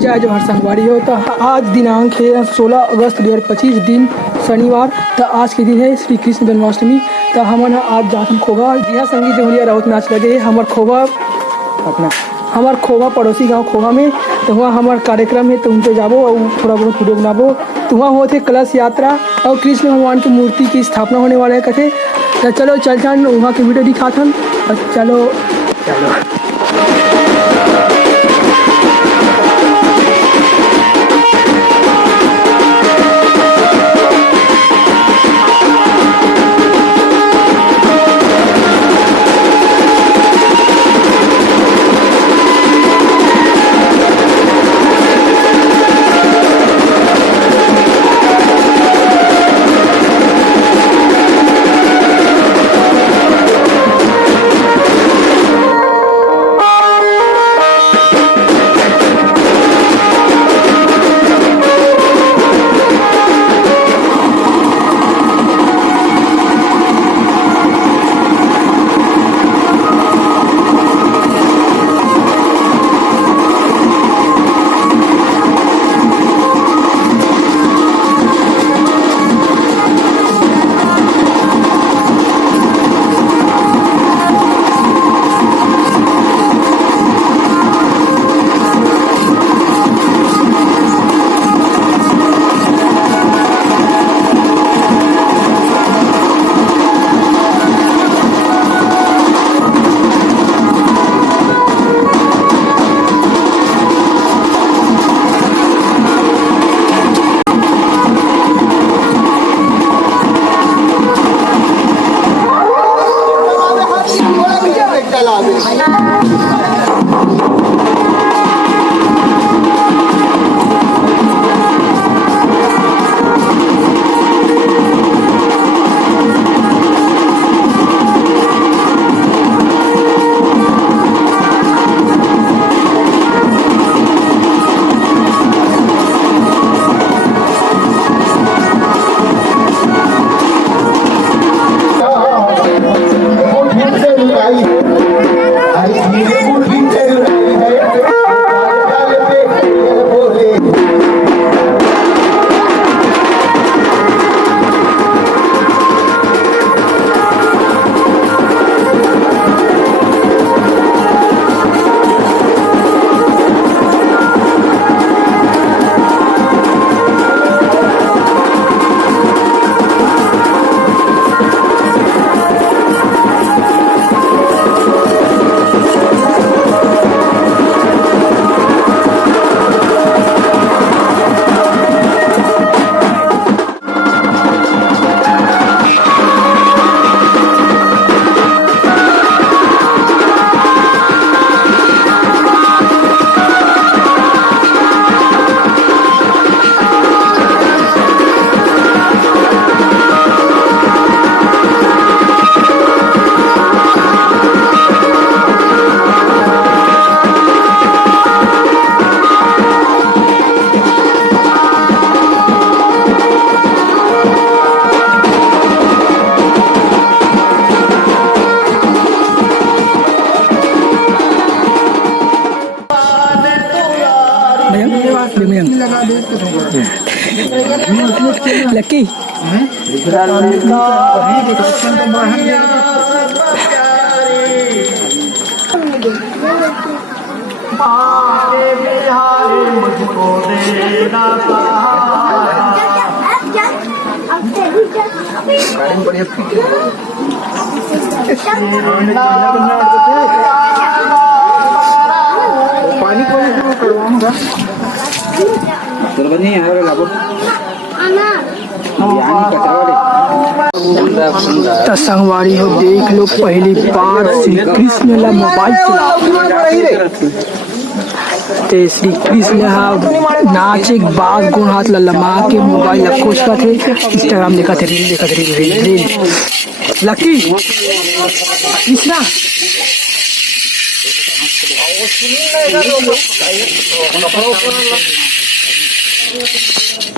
जय जवाहर संगवारी हो। तो आज दिनांक है 16 अगस्त 2025 दिन शनिवार। तो आज के दिन है श्री कृष्ण जन्माष्टमी। तो हमन आज जाथन खोबा जी हाँ संगीत जमुनिया राउत नाच लगे हमार खोबा पड़ोसी गांव खोबा में। तो वहाँ हमार कार्यक्रम है तो उनके जाबो और थोड़ा बहुत वीडियो बनाबो। तो वहाँ होते कलश यात्रा और कृष्ण भगवान की मूर्ति की स्थापना होने वाले कथे। तो चलो चल जान वहाँ की वीडियो दिखाथन और चलो। लकी पानी करवाऊंगा तो संगवारी हो देख लो पहली बार श्री कृष्ण ला मोबाइल चला ते श्री कृष्ण नाचे बाज गुण हाथ लमा के मोबाइल खोज का थे इंस्टाग्राम देखा थे रील लकी कृष्णा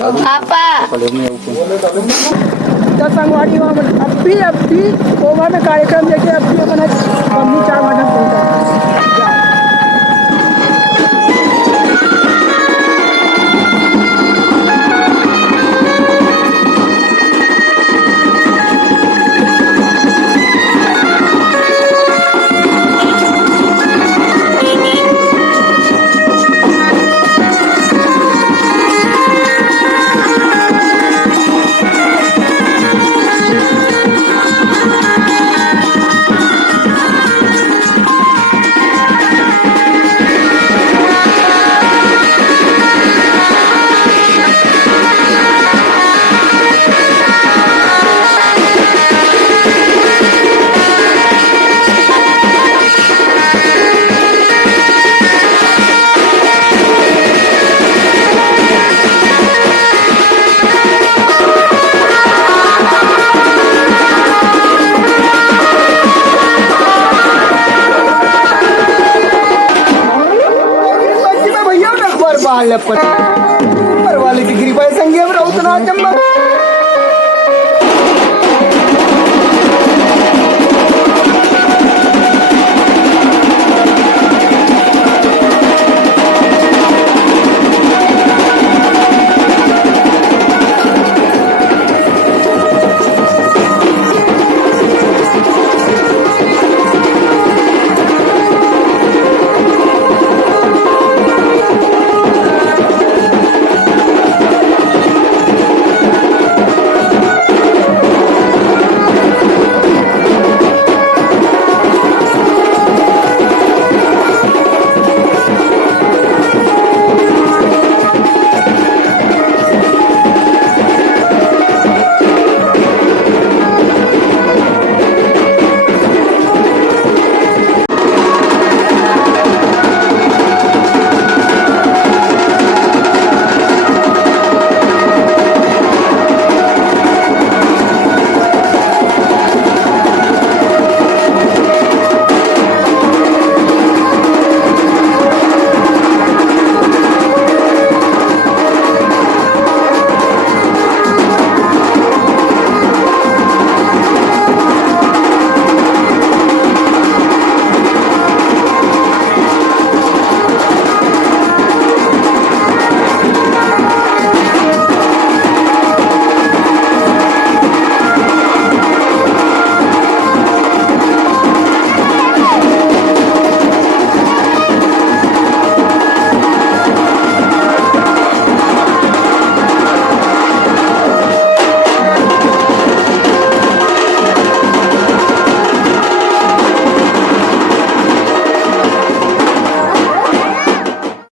पापा संगवारी अभी कोवा में कार्यक्रम देखे अभी अपना मम्मी 4 मटन काढल्या पट्ट्या